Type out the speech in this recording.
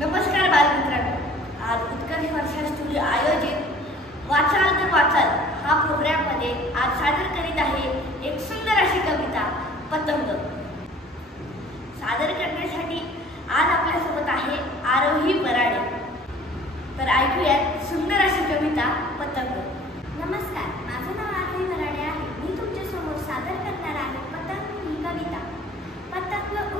नमस्कार बालमित्रांनो, आज उत्कर्ष वर्षा स्टुडिओ आयोजित वाचाल तर वाचाल हा प्रोग्राममध्ये आज सादर करीत आहे एक सुंदर अशी कविता पतंग। सादर करण्यासाठी आज आपल्यासोबत आहे आरोही बराडे। तर ऐकूयात सुंदर अशी कविता पतंग। नमस्कार, माझं नाव आरोही बराडे आहे। मी तुमच्या समोर सादर करणार आहे पतंग ही कविता। पतंग